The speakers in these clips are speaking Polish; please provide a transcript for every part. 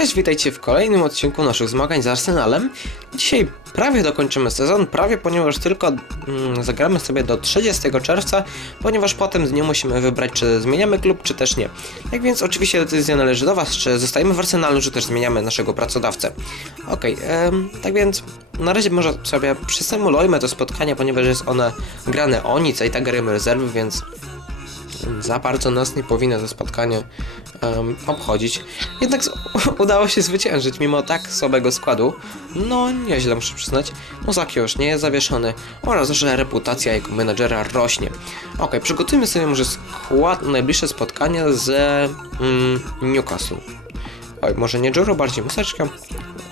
Cześć, witajcie w kolejnym odcinku naszych zmagań z Arsenalem. Dzisiaj prawie dokończymy sezon, prawie ponieważ tylko mm, zagramy sobie do 30 czerwca, ponieważ potem z dnia musimy wybrać, czy zmieniamy klub, czy też nie. Tak więc oczywiście decyzja należy do Was, czy zostajemy w Arsenalu, czy też zmieniamy naszego pracodawcę. Okej, em, tak więc na razie może sobie przysymulujmy to spotkanie, ponieważ jest one grane o nic, a i tak gramy rezerwy, więc za bardzo nas nie powinno to spotkanie em, obchodzić. Jednak udało się zwyciężyć mimo tak słabego składu. No, nieźle muszę przyznać. Mozaki już nie jest zawieszony oraz że reputacja jego menadżera rośnie. Ok, przygotujmy sobie może skład na najbliższe spotkanie z mm, Newcastle. Oj, może nie Juro, bardziej Museczka.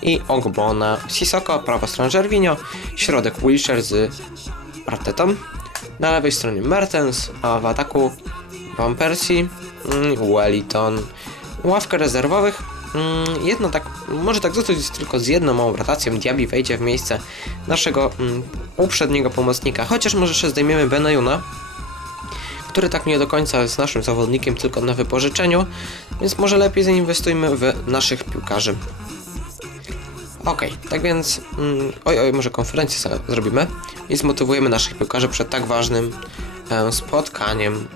I Ogbona, Sisoko, prawa strona Żerwinio, środek Wilshire z Artetą. Na lewej stronie Mertens, a w ataku Van Persie, mm, Wellington. Ławkę rezerwowych. mm, Jedno tak, może tak zostać tylko z jedną małą rotacją. Diaby wejdzie w miejsce naszego mm, uprzedniego pomocnika. Chociaż może jeszcze zdejmiemy Benajuna, który tak nie do końca jest naszym zawodnikiem, tylko na wypożyczeniu. Więc może lepiej zainwestujmy w naszych piłkarzy. Okej, tak więc. Oj, oj, może konferencję zrobimy i zmotywujemy naszych piłkarzy przed tak ważnym e, spotkaniem.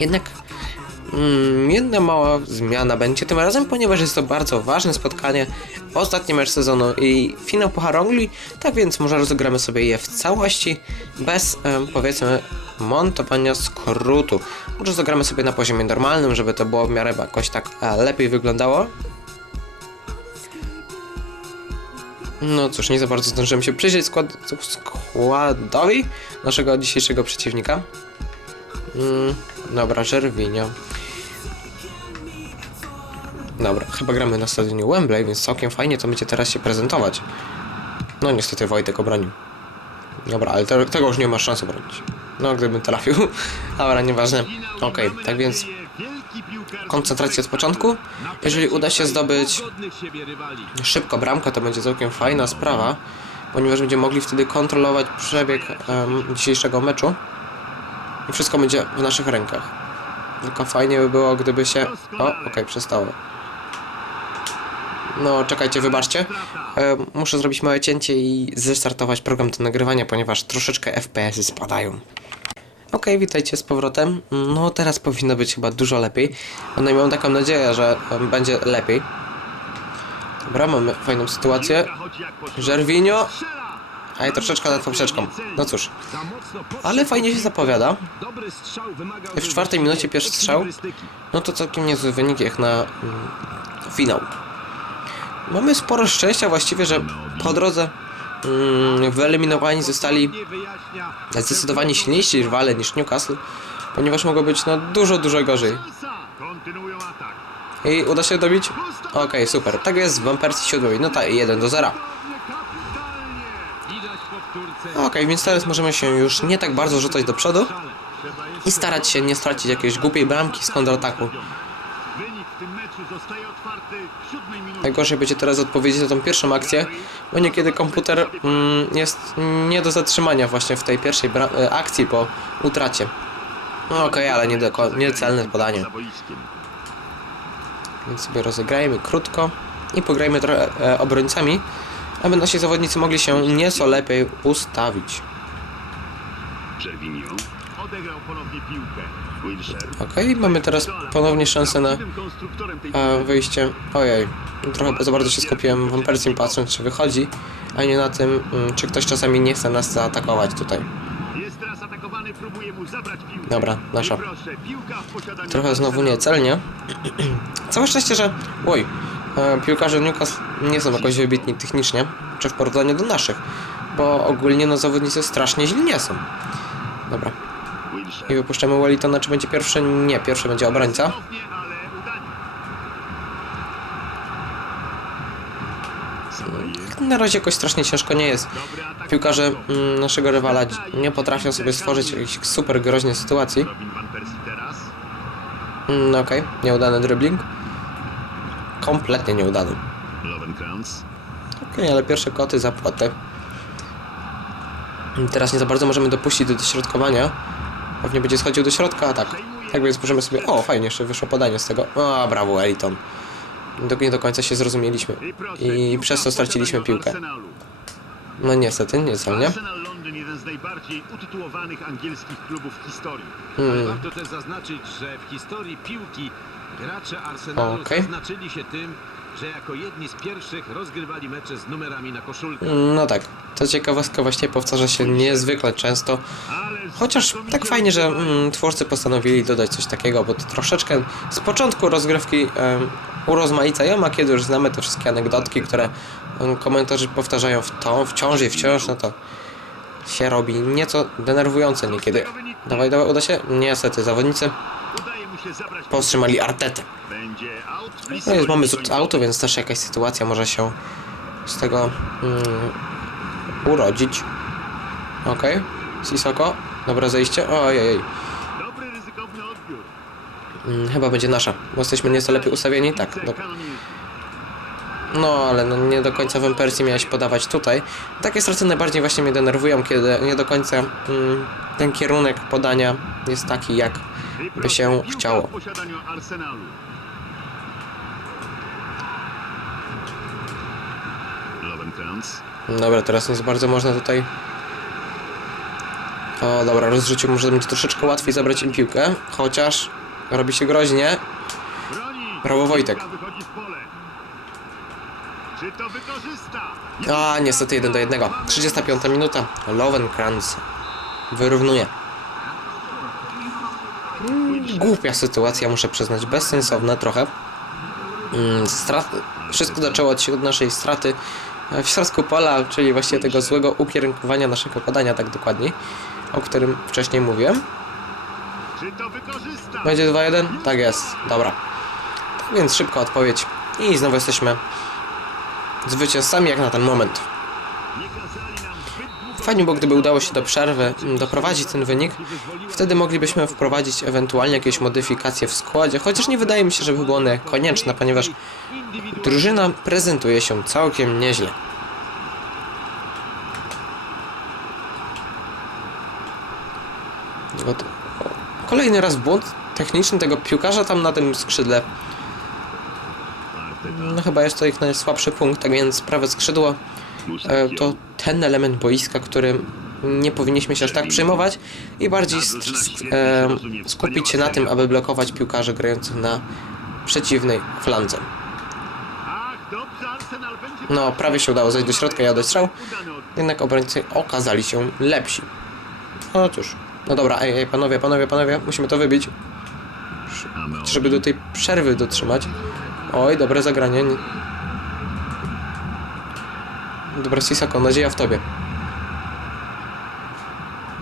Jednak mm, jedna mała zmiana będzie tym razem, ponieważ jest to bardzo ważne spotkanie, ostatni mecz sezonu i finał Pucharu Anglii, tak więc może rozegramy sobie je w całości, bez powiedzmy montowania skrótu. Może zagramy sobie na poziomie normalnym, żeby to było w miarę jakoś tak e, lepiej wyglądało. No cóż, nie za bardzo zdążyłem się przyjrzeć skład, składowi naszego dzisiejszego przeciwnika. Mm, dobra, Żerwinio. Dobra, chyba gramy na stadionie Wembley, więc całkiem fajnie to będzie teraz się prezentować. No niestety Wojtek obronił. Dobra, ale te, tego już nie ma szans obronić. No, gdybym trafił. Dobra, nieważne. Okej, tak więc koncentracja z początku. Jeżeli uda się zdobyć szybko bramkę, to będzie całkiem fajna sprawa, ponieważ będziemy mogli wtedy kontrolować przebieg em, dzisiejszego meczu i wszystko będzie w naszych rękach. Tylko fajnie by było, gdyby się... O, okej, przestało. No, czekajcie, wybaczcie. E, muszę zrobić małe cięcie i zrestartować program do nagrywania, ponieważ troszeczkę FPS-y spadają. Okej, witajcie z powrotem. No teraz powinno być chyba dużo lepiej. No i mam taką nadzieję, że będzie lepiej. Dobra, mamy fajną sytuację. Żerwinio. A i troszeczkę nad poprzeczką. No cóż. Ale fajnie się zapowiada. W czwartej minucie pierwszy strzał. No to całkiem niezły wynik jak na mm, finał. Mamy sporo szczęścia właściwie, że po drodze mm, wyeliminowani zostali zdecydowanie silniejsi rywale niż Newcastle, ponieważ mogło być no dużo, dużo gorzej. I uda się dobić? Okej, super. Tak jest w Wampersi 7 minuta i 1 do 0. Powtórce. Okej, więc teraz możemy się już nie tak bardzo rzucać do przodu i starać się nie stracić jakiejś głupiej bramki z kontrataku. Najgorzej będzie teraz odpowiedzieć na tą pierwszą akcję, bo niekiedy komputer mm, jest nie do zatrzymania właśnie w tej pierwszej e, akcji po utracie. No okej, ale nie niecelne podanie. Więc sobie rozegrajmy krótko i pograjmy trochę e, obrońcami, aby nasi zawodnicy mogli się nieco lepiej ustawić. Okej, mamy teraz ponownie szansę na tej e, wyjście. Ojej, trochę za bardzo się skupiłem w Ampersim patrząc czy wychodzi, a nie na tym, mm, czy ktoś czasami nie chce nas zaatakować tutaj. Dobra, nasza. Trochę znowu niecelnie. Całe szczęście, że... Oj, piłkarze Newcastle nie są jakoś wybitni technicznie, czy w porównaniu do naszych, bo ogólnie no zawodnicy strasznie źli nie są. Dobra, i wypuszczamy Wellingtona, czy będzie pierwszy? Nie, pierwszy będzie obrońca. Na razie jakoś strasznie ciężko nie jest. Piłkarze mm, naszego rywala nie potrafią sobie stworzyć jakiejś super groźnej sytuacji. Mm, Okej, nieudany dribbling. Kompletnie nieudany. Lovenkranz. Okej, ale pierwsze koty za płotę. Teraz nie za bardzo możemy dopuścić do dośrodkowania. Pewnie będzie schodził do środka, a tak. Tak więc możemy sobie... O, fajnie, jeszcze wyszło podanie z tego. O, brawo, Eliton. do, nie do końca się zrozumieliśmy. I przez to straciliśmy piłkę. No niestety, Londyn, jeden z najbardziej utytułowanych angielskich klubów w historii. Ale warto też zaznaczyć, że w historii piłki gracze Arsenalu Okej. zaznaczyli się tym, że jako jedni z pierwszych rozgrywali mecze z numerami na koszulkach. No tak, to ciekawostka właściwie powtarza się niezwykle często. Chociaż tak fajnie, że mm, twórcy postanowili dodać coś takiego, bo to troszeczkę z początku rozgrywki um, urozmaicają, a kiedy już znamy te wszystkie anegdotki, które em, komentatorzy powtarzają w to, wciąż i wciąż, no to się robi nieco denerwujące niekiedy. Dawaj, dawaj, uda się? Niestety, zawodnicy Udaje mu się zabrać powstrzymali Artetę. No jest, mamy rzut auto, więc też jakaś sytuacja może się z tego mm, urodzić. Okej, Sisoko, dobre zejście. Ojej, mm, chyba będzie nasza, bo jesteśmy nieco lepiej ustawieni. Tak, do, no ale no, nie do końca w Empersji miałeś podawać tutaj. Takie straty najbardziej właśnie mnie denerwują, kiedy nie do końca mm, ten kierunek podania jest taki, jak by się chciało. Dobra, teraz nie za bardzo można tutaj. O, dobra, rozrzucił, może będzie troszeczkę łatwiej zabrać im piłkę, chociaż robi się groźnie. Brawo, Wojtek. A, niestety 1 do 1. 35 minuta. Lovenkranz wyrównuje. Głupia sytuacja, muszę przyznać, bezsensowna trochę. Mm, Strat... Wszystko zaczęło od się od naszej straty w środku pola, czyli właściwie tego złego ukierunkowania naszego podania, tak dokładniej, o którym wcześniej mówiłem. Czy to wykorzysta? Będzie 2-1? Tak jest, dobra. Tak więc szybka odpowiedź. I znowu jesteśmy zwycięzcami jak na ten moment. Nie kazali nam zbyt długo Fajnie, bo gdyby udało się do przerwy mm, doprowadzić ten wynik, wtedy moglibyśmy wprowadzić ewentualnie jakieś modyfikacje w składzie, chociaż nie wydaje mi się, żeby były one konieczne, ponieważ drużyna prezentuje się całkiem nieźle. Kolejny raz błąd techniczny tego piłkarza tam na tym skrzydle. No chyba jest to ich najsłabszy punkt, tak więc prawe skrzydło to ten element boiska, który nie powinniśmy się aż tak przejmować i bardziej sk- e, skupić się na tym, aby blokować piłkarzy grających na przeciwnej będzie... No, prawie się udało zejść do środka i oddać strzał, jednak obrońcy okazali się lepsi. No cóż, no dobra, ej, ej, panowie, panowie, panowie, musimy to wybić, żeby do tej przerwy dotrzymać. Oj, dobre zagranie. Dobra, Sisako, nadzieja w tobie.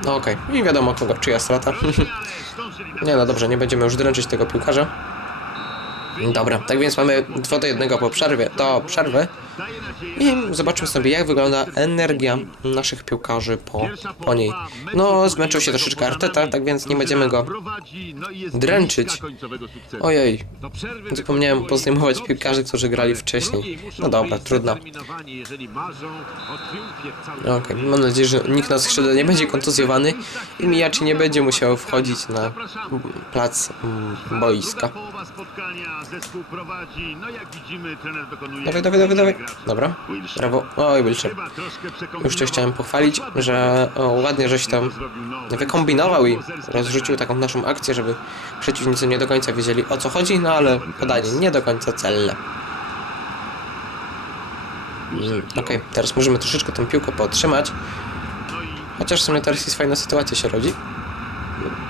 No okej, i wiadomo kogo, czyja strata. Nie no dobrze, nie będziemy już dręczyć tego piłkarza. Dobra, tak więc mamy 2 do 1 po przerwie, do przerwy i zobaczmy sobie jak wygląda energia naszych piłkarzy po, po niej. No, zmęczył się troszeczkę Arteta, tak więc nie będziemy go... dręczyć. Ojej, zapomniałem pozdejmować piłkarzy, którzy grali wcześniej. No dobra, trudno. Okej, mam nadzieję, że nikt na skrzydle nie będzie kontuzjowany i Mijaci nie będzie musiał wchodzić na plac mm, boiska. Dawaj, dawaj, dawaj, dawaj. Dobra, brawo. Oj, przekombinował. Już cię chciałem pochwalić, że o, ładnie żeś tam wykombinował i rozrzucił taką naszą akcję, żeby przeciwnicy nie do końca wiedzieli o co chodzi, no ale podanie nie do końca celne. Okej, teraz możemy troszeczkę tą piłkę podtrzymać, chociaż w sumie teraz jest fajna sytuacja się rodzi.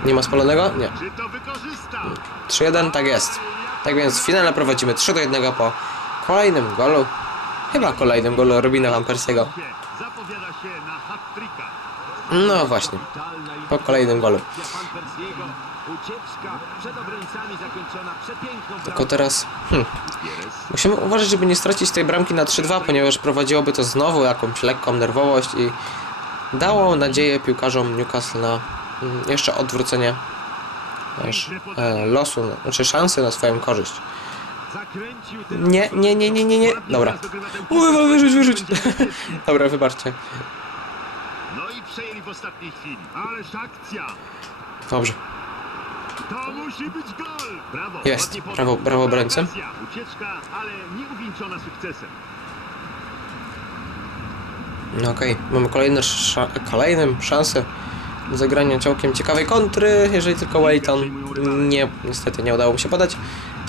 Nie ma spalonego? Nie. czy to wykorzysta? 3-1, tak jest. Tak więc finale prowadzimy 3 do 1 po kolejnym golu. Chyba kolejnym golu Robina Van Persiego. Zapowiada się na hat-tricka. No właśnie, po kolejnym golu. Tylko teraz hmm, musimy uważać, żeby nie stracić tej bramki na 3-2, ponieważ prowadziłoby to znowu jakąś lekką nerwowość i dało nadzieję piłkarzom Newcastle na mm, jeszcze odwrócenie wiesz, e, losu, znaczy szansy na swoją korzyść. Nie, nie, nie, nie, nie, nie. Dobra. Uj, wyrzuć, wyrzuć. Dobra, wybaczcie. No i przejęli w ostatniej chwili. Ależ akcja. Dobrze. To musi być gol! Brawo! Jest. Brawo, brawo. Okazja, Ucieczka, ale nie uwieńczona sukcesem. No okej, mamy kolejne sza kolejną szansę do zagrania całkiem ciekawej kontry, jeżeli tylko Wellington nie, niestety nie udało mu się podać,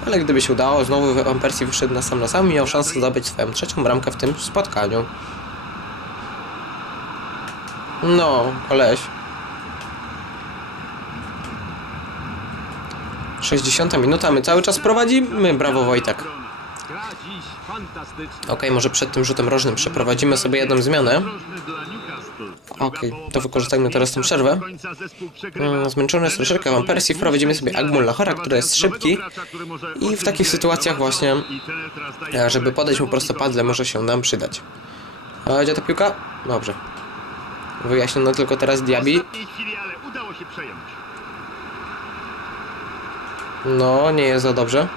ale gdyby się udało, znowu Van Persie wyszedł na sam na sam i miał szansę zdobyć swoją trzecią bramkę w tym spotkaniu. No, koleś. 60 minuta, my cały czas prowadzimy, brawo Wojtek. Okej, może przed tym rzutem rożnym przeprowadzimy sobie jedną zmianę. Okej, Druga to wykorzystajmy teraz tą końca przerwę. Mm, Zmęczony jest troszeczkę Van Persie, wprowadzimy sobie Agmul Lahora, który jest szybki i w takich sytuacjach właśnie, e, żeby podać mu prostopadle, może się nam przydać. A gdzie ta piłka? Dobrze. Wyjaśniono tylko teraz Diabi. No, nie jest za dobrze.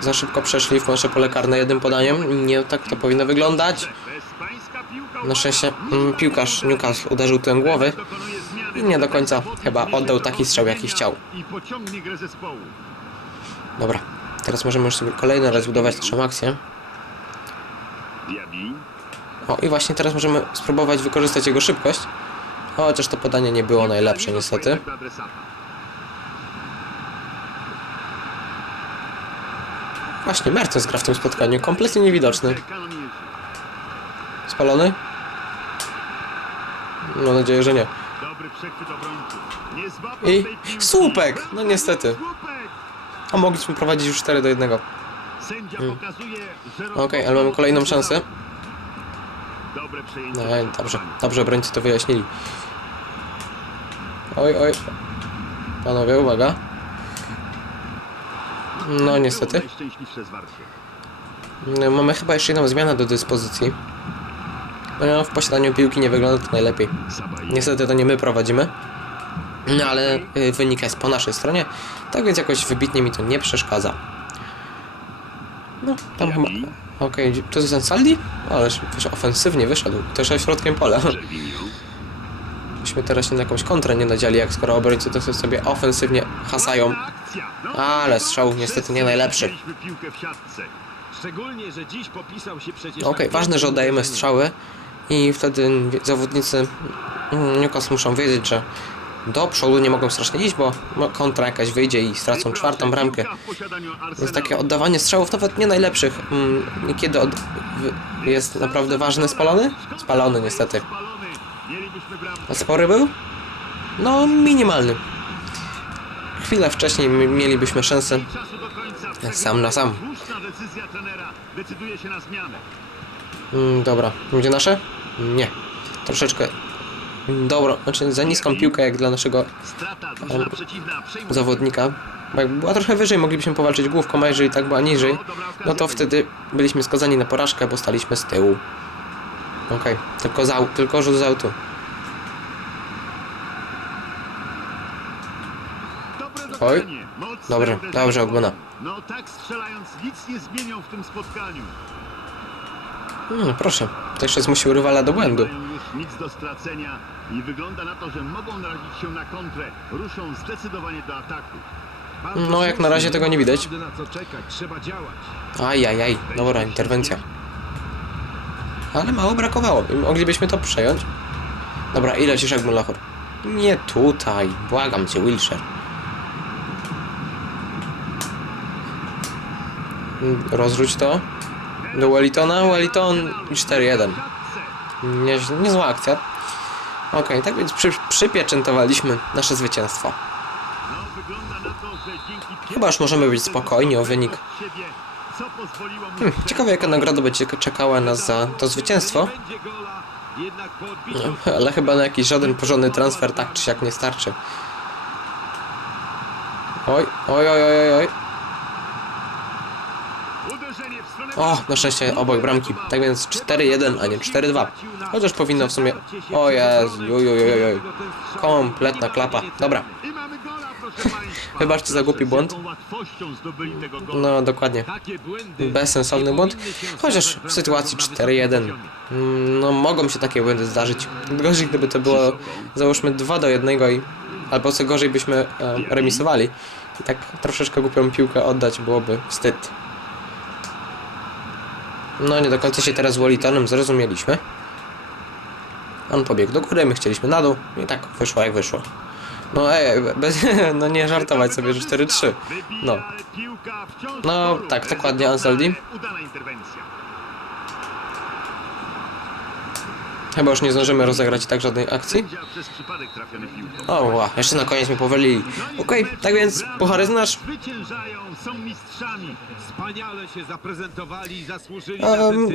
Za szybko przeszli w nasze pole karne jednym podaniem. Nie tak to powinno wyglądać. Na szczęście mm, piłkarz Newcastle uderzył tyłem głowy. I nie do końca chyba oddał taki strzał, jaki chciał. Dobra, teraz możemy już sobie kolejny raz budować naszą akcję. O i właśnie teraz możemy spróbować wykorzystać jego szybkość. Chociaż to podanie nie było najlepsze niestety. Właśnie, Mertens gra w tym spotkaniu, kompletnie niewidoczny. Spalony? Mam nadzieję, że nie. I słupek! No niestety. A mogliśmy prowadzić już 4 do 1. Sędzia Mm. pokazuje, że Okej, ale mamy kolejną szansę. No dobrze, dobrze obrońcy to wyjaśnili. Oj, oj. Panowie, uwaga. No niestety. Mamy chyba jeszcze jedną zmianę do dyspozycji. No, w posiadaniu piłki nie wygląda to najlepiej. Niestety to nie my prowadzimy. No ale y, wynik jest po naszej stronie, tak więc jakoś wybitnie mi to nie przeszkadza. No, tam chyba... Okej, to jest ten Saldi? Ależ wiesz, ofensywnie wyszedł, też środkiem pola. Myśmy teraz się na jakąś kontrę nie nadziali, jak skoro obrońcy to sobie ofensywnie hasają. No, Ale strzał niestety nie najlepszy. Okej, tak ważne, że oddajemy strzały i wtedy zawodnicy Newcastle muszą wiedzieć, że do przodu nie mogą strasznie iść, bo kontra jakaś wyjdzie i stracą czwartą bramkę. Więc takie oddawanie strzałów, nawet nie najlepszych, mm, wy- jest naprawdę ważny. Spalony? Spalony niestety. A spory był? No, minimalny. Chwilę wcześniej mielibyśmy szansę. Sam na sam. Mm, dobra, będzie nasze? Nie. Troszeczkę. Dobro, znaczy za niską piłkę jak dla naszego. Przejmuje. zawodnika. Bo jak była trochę wyżej, moglibyśmy powalczyć główką, a jeżeli tak była niżej, no to wtedy byliśmy skazani na porażkę, bo staliśmy z tyłu. Okej, tylko, za, tylko rzut z autu. Oj. Dobrze, dobrze, Ogmona. No tak strzelając nic nie zmienią w tym spotkaniu. No proszę, to jeszcze zmusił rywala do błędu. Nic do stracenia i wygląda na to, że mogą narazić się na kontrę. Ruszą zdecydowanie do ataku. No, jak na razie tego nie widać. Ajajaj, dobra, interwencja. Ale mało brakowało, moglibyśmy to przejąć. Dobra, ile ci Szagmul Lahor? Nie tutaj, błagam cię, Wilshire. Mm, Rozrzuć to. Do Wellingtona, Wellington i 4-1. Nie, niezła akcja. Okej, tak więc przy, przypieczętowaliśmy nasze zwycięstwo. Chyba już możemy być spokojni o wynik. Hmm, ciekawe jaka nagroda będzie czekała nas za to zwycięstwo. Ale chyba na jakiś żaden porządny transfer tak czy siak nie starczy. Oj, oj, oj, oj, oj, oj. Uderzenie w stronę O, na szczęście obok bramki. Tak więc 4-1, a nie 4-2. Chociaż powinno w sumie... O Jezu, oj, oj, oj, oj. Kompletna klapa. Dobra. Wybaczcie za głupi błąd. No dokładnie. Bezsensowny błąd. Chociaż w sytuacji bramkarzom na 4-1 wysokim poziomie. mm, no mogą się takie błędy zdarzyć. Gorzej gdyby to było załóżmy 2 do 1 i albo co gorzej byśmy e, remisowali. Tak troszeczkę głupią piłkę oddać byłoby wstyd. No nie do końca się teraz z Wellingtonem zrozumieliśmy. On pobiegł do góry, my chcieliśmy na dół i tak wyszło jak wyszło. No ej, bez, no nie żartować sobie, że 4-3. No. No, tak, dokładnie, Anseldi. Udana interwencja. Chyba już nie zdążymy rozegrać tak żadnej akcji. O, ła, jeszcze na koniec mnie powalili. Okej, tak więc puchary znasz. Um,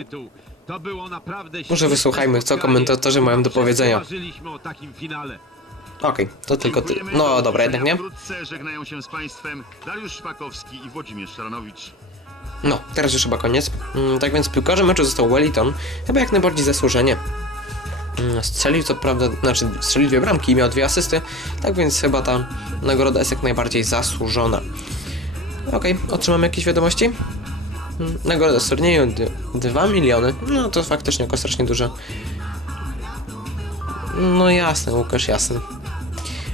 może wysłuchajmy, co komentatorzy mają do powiedzenia. Okej, to tylko ty. No dobra, jednak nie. Żegnają się z Państwem Dariusz Szpakowski i Włodzimierz Szaranowicz. No, teraz już chyba koniec. Mm, tak więc piłkarzem meczu został Wellington. Chyba jak najbardziej zasłużenie. Mm, Strzelił co prawda, znaczy strzelił dwie bramki i miał dwie asysty, tak więc chyba ta nagroda jest jak najbardziej zasłużona. Okej, otrzymamy jakieś wiadomości? Mm, Nagroda z turnieju 2 miliony. No to faktycznie jako strasznie dużo. No jasne, Łukasz, jasne.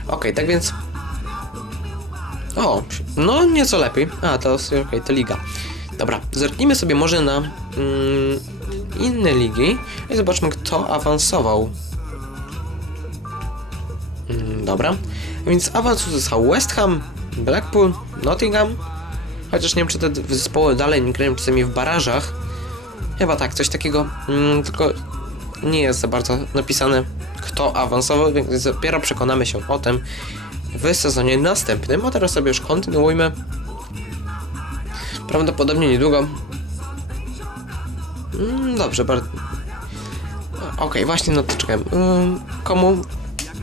Okej, tak więc. O, no nieco lepiej. A, to okej, to liga. Dobra, zerknijmy sobie może na mm, inne ligi i zobaczmy, kto awansował. Mm, dobra, więc awans uzyskał West Ham, Blackpool, Nottingham. Chociaż nie wiem, czy te zespoły dalej nie grają czasami w barażach. Chyba tak, coś takiego. Mm, tylko nie jest za bardzo napisane, kto awansował, więc dopiero przekonamy się o tym w sezonie następnym. A teraz sobie już kontynuujmy. Prawdopodobnie niedługo. Mm, dobrze, bardzo. Okej, właśnie, no to czekaj. Ym, komu?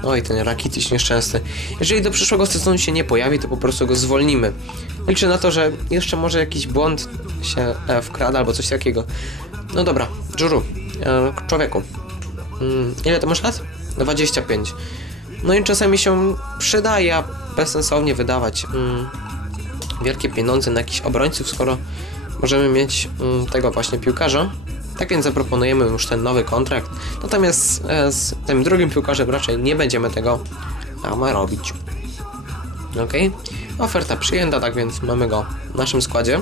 Oj, ten Rakitic nieszczęsny. Jeżeli do przyszłego sezonu się nie pojawi, to po prostu go zwolnimy. Liczę na to, że jeszcze może jakiś błąd się e, wkrada albo coś takiego. No dobra, Juru, e, człowieku. Mm, ile to masz lat? 25. No i czasami się przydaje bezsensownie wydawać mm, wielkie pieniądze na jakichś obrońców, skoro możemy mieć mm, tego właśnie piłkarza. Tak więc zaproponujemy już ten nowy kontrakt. Natomiast e, z tym drugim piłkarzem raczej nie będziemy tego robić. Ok? Oferta przyjęta, tak więc mamy go w naszym składzie.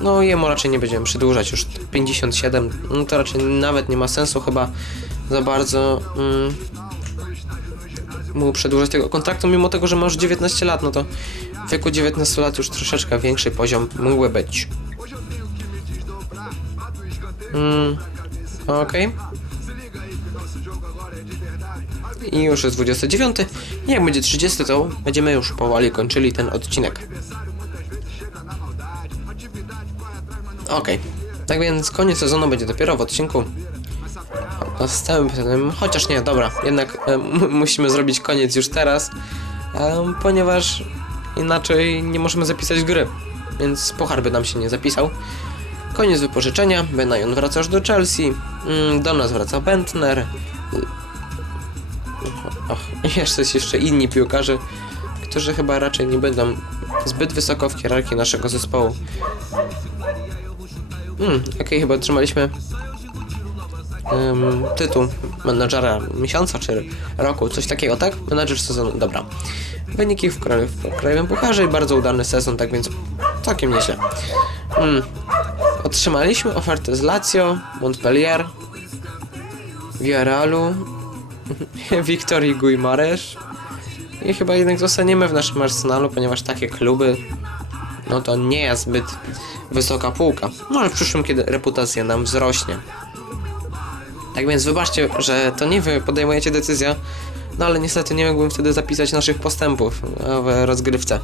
No jemu raczej nie będziemy przedłużać, już 57, no to raczej nawet nie ma sensu chyba za bardzo mm, mu przedłużać tego kontraktu, mimo tego, że ma już 19 lat, no to w wieku 19 lat już troszeczkę większy poziom mógłby być. Mm, okej. I już jest 29. I jak będzie 30, to będziemy już powoli kończyli ten odcinek. Okej. Tak więc koniec sezonu będzie dopiero w odcinku następnym. Chociaż nie, dobra. Jednak e, musimy zrobić koniec już teraz, e, ponieważ inaczej nie możemy zapisać gry. Więc puchar by nam się nie zapisał. Koniec wypożyczenia. Benayon wraca już do Chelsea. Mm, Do nas wraca Bentner. Och, jeszcze jest jeszcze inni piłkarze, którzy chyba raczej nie będą zbyt wysoko w hierarchii naszego zespołu. Hmm, okej, chyba otrzymaliśmy em, tytuł menadżera miesiąca czy roku, coś takiego, tak? Menadżer sezonu, dobra. Wyniki w, kraju, w krajowym pucharze i bardzo udany sezon, tak więc całkiem nieźle. Hmm. Otrzymaliśmy ofertę z Lazio, Montpellier, Villarrealu, Wiktorii Guimarães i chyba jednak zostaniemy w naszym arsenalu, ponieważ takie kluby no to nie jest zbyt wysoka półka. Może w przyszłym, kiedy reputacja nam wzrośnie. Tak więc wybaczcie, że to nie wy podejmujecie decyzję, no ale niestety nie mogłem wtedy zapisać naszych postępów e, w rozgrywce.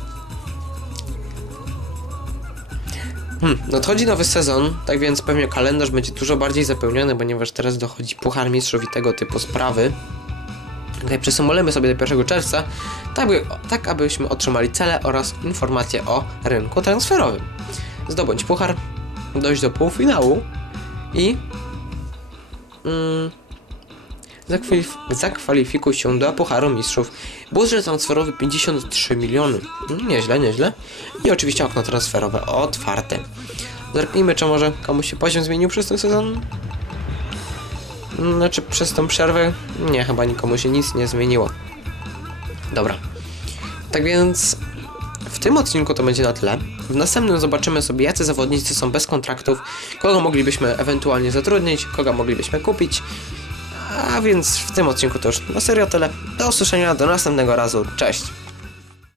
Hmm, nadchodzi nowy sezon, tak więc pewnie kalendarz będzie dużo bardziej zapełniony, ponieważ teraz dochodzi Puchar Mistrzów i tego typu sprawy. Okay, przesumujemy sobie do 1 czerwca, tak, by, tak abyśmy otrzymali cele oraz informacje o rynku transferowym. Zdobądź puchar, dojść do półfinału i mm, zakwalif zakwalifikuj się do Pucharu Mistrzów. Budżet transferowy 53 miliony. Nieźle, nieźle. I oczywiście okno transferowe otwarte. Zerknijmy, czy może komuś się poziom zmienił przez ten sezon. Znaczy przez tą przerwę? Nie, chyba nikomu się nic nie zmieniło. Dobra. Tak więc w tym odcinku to będzie na tyle. W następnym zobaczymy sobie, jacy zawodnicy są bez kontraktów, kogo moglibyśmy ewentualnie zatrudnić, kogo moglibyśmy kupić. A więc w tym odcinku to już na serio tyle. Do usłyszenia, do następnego razu. Cześć!